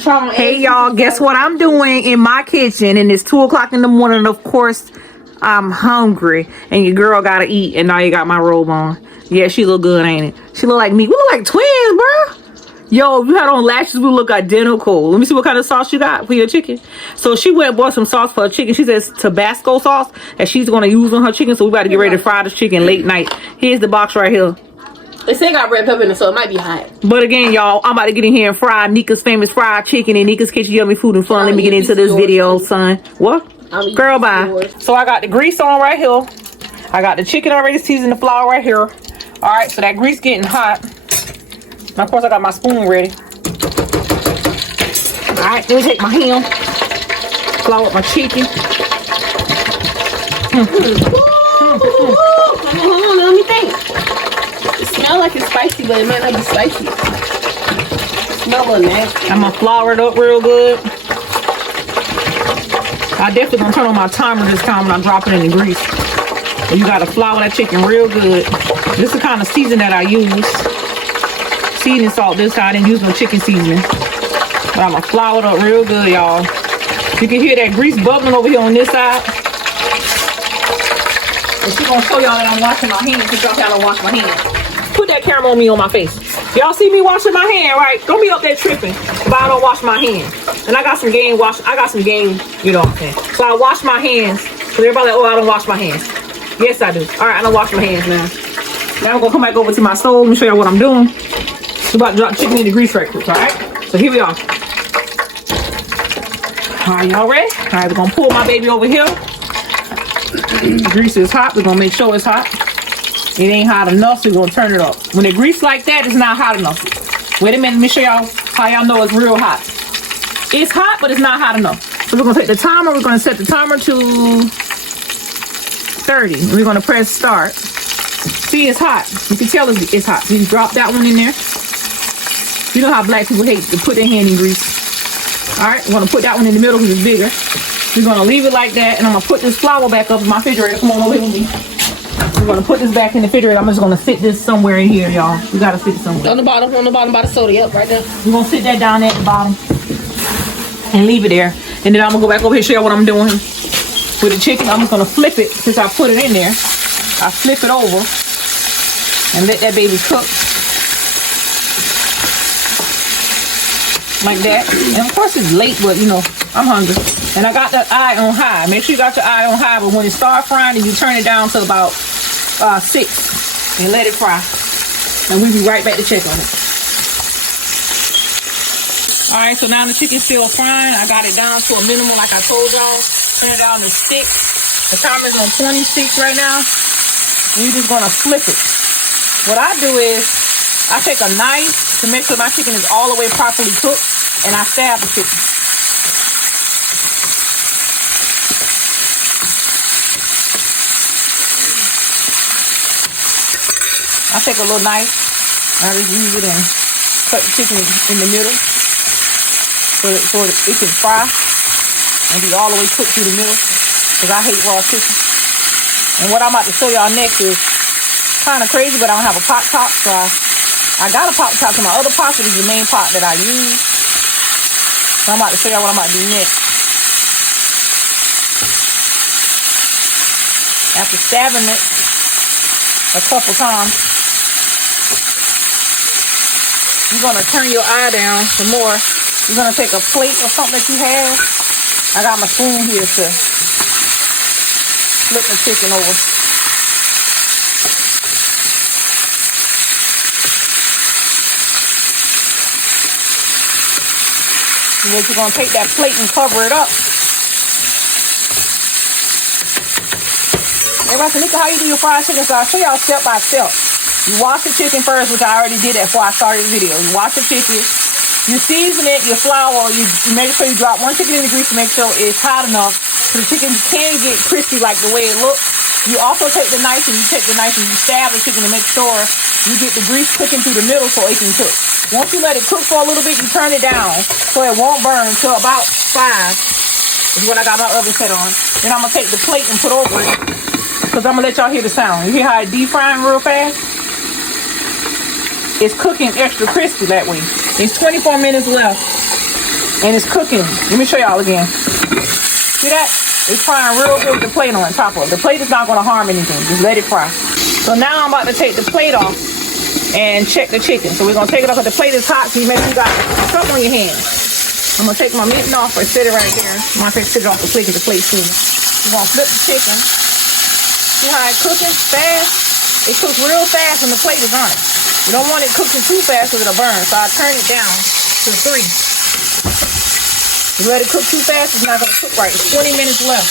Hey y'all, guess what I'm doing in my kitchen? And it's 2 o'clock in the morning. Of course, I'm hungry, and your girl gotta eat. And now you got my robe on. Yeah, she look good, ain't it? She look like me. We look like twins, bro. Yo, if you had on lashes, we look identical. Let me see what kind of sauce you got for your chicken. So she went and bought some sauce for her chicken. She says Tabasco sauce that she's gonna use on her chicken. So we about to get ready to fry this chicken late night. Here's the box right here. It still got red pepper in it, so it might be hot. But again, y'all, I'm about to get in here and fry Nika's famous fried chicken in Nika's Kitchen Yummy Food and Fun. Let me get into this video, son. What? Girl, bye. So I got the grease on right here. I got the chicken already seasoned, the flour right here. All right, so that grease getting hot. Now, of course, I got my spoon ready. All right, let me take my ham, flour up my chicken. Hold on, let me think. It smells like it's spicy, but it might not be spicy. It smells a little nasty. I'm gonna flour it up real good. I definitely gonna turn on my timer this time when I drop it in the grease. And you gotta flour that chicken real good. This is the kind of season that I use. Seasoning salt this time. I didn't use no chicken seasoning. But I'm gonna flour it up real good, y'all. You can hear that grease bubbling over here on this side. And she's gonna show y'all that I'm washing my hands because y'all don't wash my hands. Put that camera on me on my face. Y'all see me washing my hand, right? Don't be up there tripping if I don't wash my hands. And I got some game wash. I got some game, you know what I'm saying. So I wash my hands. So everybody like, oh, I don't wash my hands. Yes, I do. All right, I don't wash my hands now. Now I'm gonna come back over to my stove. Let me show y'all what I'm doing. We're about to drop chicken in the grease right quick, all right? So here we are. All right, y'all ready? All right, we're gonna pull my baby over here. The grease is hot. We're gonna make sure it's hot. It ain't hot enough, so we're gonna turn it up. When it grease like that, it's not hot enough. Wait a minute, let me show y'all how y'all know it's real hot. It's hot, but it's not hot enough. So we're gonna take the timer. We're gonna set the timer to 30. We're gonna press start. See, it's hot. You can tell it's hot. You drop that one in there. You know how black people hate to put their hand in grease. All right, we're gonna put that one in the middle because it's bigger. We're gonna leave it like that, and I'm gonna put this flour back up in my refrigerator. Come on over here with me. We're gonna put this back in the refrigerator. I'm just gonna sit this somewhere in here, y'all. We gotta sit it somewhere. On the bottom by the soda, yep, right there. We're gonna sit that down at the bottom and leave it there. And then I'm gonna go back over here and show you what I'm doing with the chicken. I'm just gonna flip it since I put it in there. I flip it over and let that baby cook. Like that. And of course it's late, but you know, I'm hungry. And I got that eye on high. Make sure you got your eye on high, but when it starts frying, then you turn it down to about 6 and let it fry. And we'll be right back to check on it. All right, so now the chicken's still frying. I got it down to a minimum like I told y'all. Turn it down to 6. The timer's on 26 right now. We're just gonna flip it. What I do is I take a knife to make sure my chicken is all the way properly cooked, and I stab the chicken. I take a little knife, and I just use it and cut the chicken in the middle so it can fry and be all the way cooked through the middle, because I hate raw chicken. And what I'm about to show y'all next is kind of crazy, but I don't have a pot top, so I got a pot top to my other pot, so this is the main pot that I use. So I'm about to show y'all what I'm about to do next. After stabbing it a couple times, you're gonna turn your eye down some more. You're gonna take a plate or something that you have. I got my spoon here to flip the chicken over. And then you're gonna take that plate and cover it up. Everybody said, Nika, how you do your fried chicken? So I'll show y'all step by step. You wash the chicken first, which I already did that before I started the video. You wash the chicken, you season it, you flour, you make sure you drop one chicken in the grease to make sure it's hot enough so the chicken can get crispy like the way it looks. You also take the knife and you stab the chicken to make sure you get the grease cooking through the middle so it can cook. Once you let it cook for a little bit, you turn it down so it won't burn until about 5 is what I got my oven set on. Then I'm going to take the plate and put over it because I'm going to let y'all hear the sound. You hear how it deep frying real fast? It's cooking extra crispy that way. It's 24 minutes left. And it's cooking. Let me show y'all again. See that? It's frying real good with the plate on top of it. The plate is not going to harm anything. Just let it fry. So now I'm about to take the plate off and check the chicken. So we're going to take it off because the plate is hot. So you make sure you got something on your hands. I'm going to take my mitten off or set it right there. I'm going to sit it off the plate because the plate's steaming. We're going to flip the chicken. See how it's cooking? Fast. It cooks real fast when the plate is on it. You don't want it cooking too fast because it'll burn. So I turn it down to 3. You let it cook too fast, it's not going to cook right. It's 20 minutes left.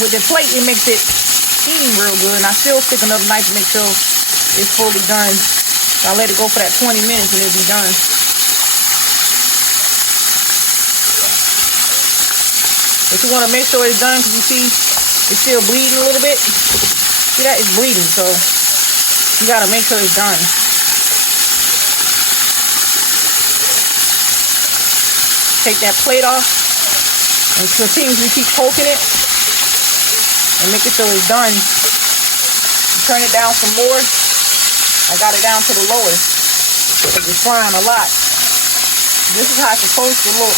With the plate, it makes it steam real good. And I still stick another knife to make sure it's fully done. So I let it go for that 20 minutes and it'll be done. But you want to make sure it's done because you see it's still bleeding a little bit. See that? It's bleeding, so you got to make sure it's done. Take that plate off and continuously keep poking it and making sure it's done. Turn it down some more. I got it down to the lowest because it's frying a lot. This is how it's supposed to look.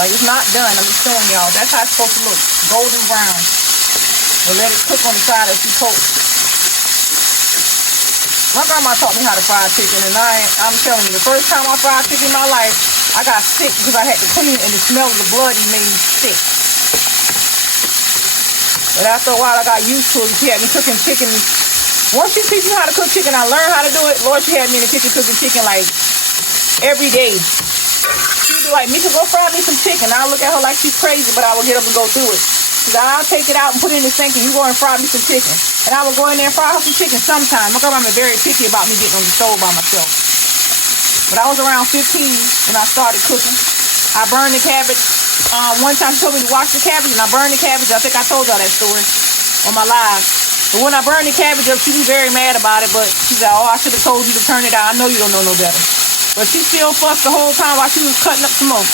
Like it's not done. I'm just showing y'all. That's how it's supposed to look. Golden brown. But let it cook on the side as you poke. My grandma taught me how to fry chicken, and I'm telling you, the first time I fried chicken in my life, I got sick because I had to clean it, and the smell of the blood made me sick. But after a while, I got used to it. She had me cooking chicken. Once she teach me how to cook chicken, I learned how to do it. Lord, she had me in the kitchen cooking chicken like every day. She'd be like, Mika, go fry me some chicken. I'll look at her like she's crazy, but I will get up and go through it. She's like, I'll take it out and put it in the sink, and you go and fry me some chicken. And I will go in there and fry her some chicken sometime. My grandma was very picky about me getting on the stove by myself. But I was around 15 when I started cooking. I burned the cabbage. One time she told me to wash the cabbage, and I burned the cabbage. I think I told y'all that story on my live. But when I burned the cabbage up, she was very mad about it. But she said, oh, I should have told you to turn it out. I know you don't know no better. But she still fussed the whole time while she was cutting up some more.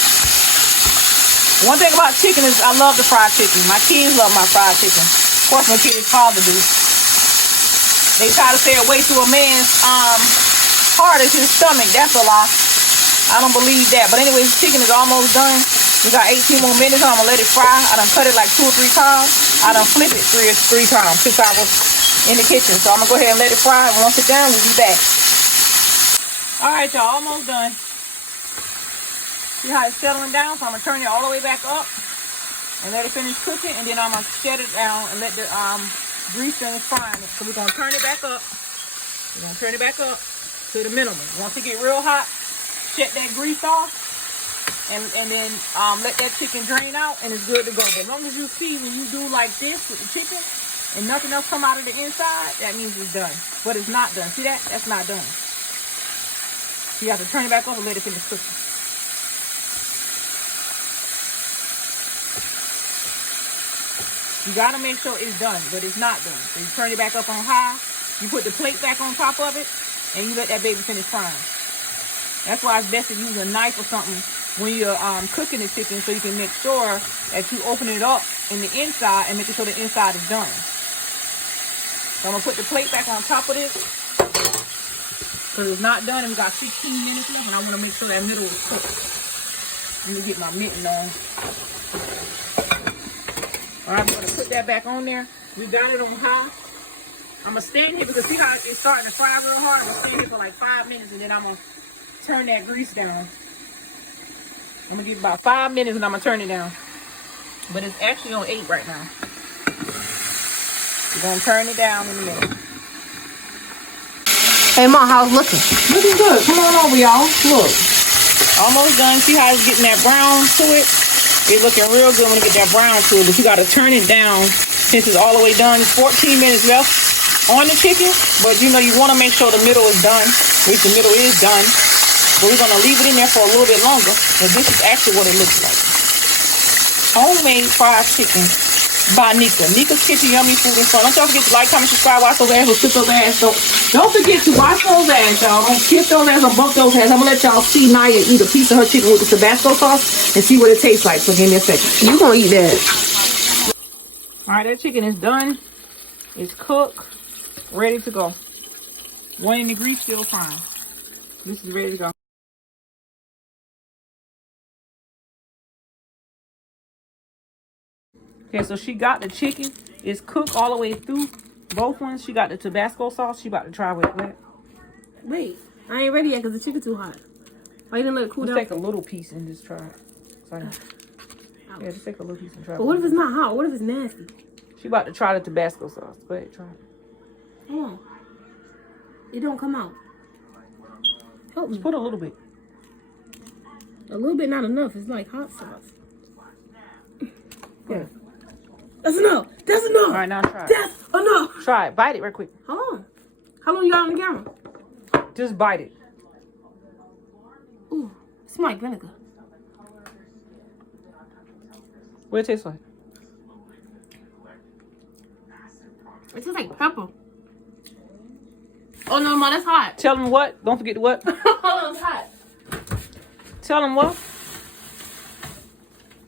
One thing about chicken is I love the fried chicken. My kids love my fried chicken. Of course, my kids' father do. They try to say it way through a man's heart is his stomach. That's a lie. I don't believe that. But anyways, the chicken is almost done. We got 18 more minutes. I'm going to let it fry. I done cut it like 2 or 3 times. I done flip it 3 times since I was in the kitchen. So I'm going to go ahead and let it fry. And once it's done, we'll be back. All right, y'all, almost done. See how it's settling down? So I'm going to turn it all the way back up and let it finish cooking. And then I'm going to shut it down and let the grease finish frying it. So we're going to turn it back up. We're going to turn it back up to the minimum. Once it get real hot, shut that grease off. And then let that chicken drain out and it's good to go. But as long as you see when you do like this with the chicken and nothing else come out of the inside, that means it's done. But it's not done. See that? That's not done. You have to turn it back over and let it finish cooking. You got to make sure it's done, but it's not done. So you turn it back up on high. You put the plate back on top of it, and you let that baby finish frying. That's why it's best to use a knife or something when you're cooking the chicken so you can make sure that you open it up in the inside and making sure the inside is done. So I'm going to put the plate back on top of this because it's not done and we got 16 minutes left and I want to make sure that middle is cooked. Let me get my mitten on. Alright, I'm going to put that back on there. We got it on high. I'm going to stand here because see how it's starting to fry real hard. I'm going to stand here for like 5 minutes and then I'm going to turn that grease down. I'm going to give it about 5 minutes and I'm going to turn it down. But it's actually on 8 right now. We're going to turn it down in a minute. Hey, Mom, how's it looking? Looking good. Come on over, y'all. Look. Almost done. See how it's getting that brown to it? It's looking real good when you get that brown to it. But you got to turn it down since it's all the way done. It's 14 minutes left on the chicken. But, you know, you want to make sure the middle is done. Which the middle is done. But we're going to leave it in there for a little bit longer. And this is actually what it looks like. Homemade fried chicken by Nika. Nika's Kitchen, yummy food and fun. Don't y'all forget to like, comment, subscribe, watch those ads, or kiss those ads. So don't forget to watch those ads, y'all. Don't kiss those ads or bump those ads. I'm going to let y'all see Naya eat a piece of her chicken with the Tabasco sauce and see what it tastes like. So give me a second. You gonna eat that? Alright, that chicken is done. It's cooked. Ready to go. 1 in the grease, still frying. This is ready to go. Okay, so she got the chicken. It's cooked all the way through. Both ones. She got the Tabasco sauce. She about to try with it. Wait, I ain't ready yet because the chicken too hot. Why you didn't let it cool down? Just take a little piece and just try it. Sorry. Yeah, just take a little piece and try it. But what if it's not hot? What if it's nasty? She about to try the Tabasco sauce. Go ahead, try it. Hold on. It don't come out. Help me. Just put a little bit. A little bit, not enough. It's like hot sauce. Yeah. That's enough. That's enough. All right, now try it. That's enough. Try it. Bite it right quick. Hold on. How long you got on the camera? Just bite it. Ooh, it smells like vinegar. What it tastes like? It tastes like pepper. Oh no, Ma, that's hot. Tell them what? Don't forget what? Hold on, it's hot. Tell them what?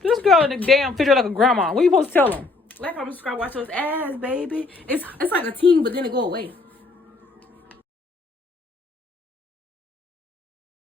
This girl in the damn picture like a grandma. What you supposed to tell them? Like, comment, subscribe, watch those ass, baby. It's like a team, but then it go away.